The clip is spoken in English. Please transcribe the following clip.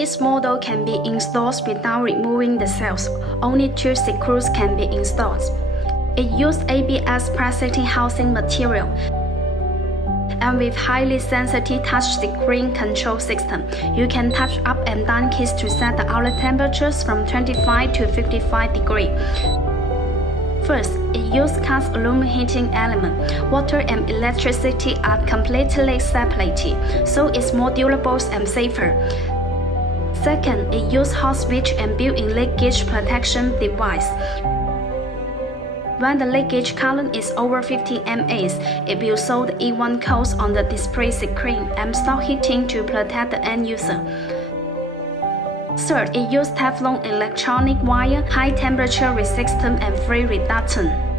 This model can be installed without removing the cells. Only 2 screws can be installed. It uses ABS plastic housing material and with highly sensitive touch screen control system. You can touch up and down keys to set the outlet temperatures from 25 to 55 degrees. First, it uses cast aluminum heating element. Water and electricity are completely separated, so it's more durable and safer. Second, it uses hot switch and built-in leakage protection device. When the leakage current is over 50 mA, it will show the E1 codes on the display screen and stop heating to protect the end user. Third, it uses Teflon electronic wire, high temperature resistant and flame reductant.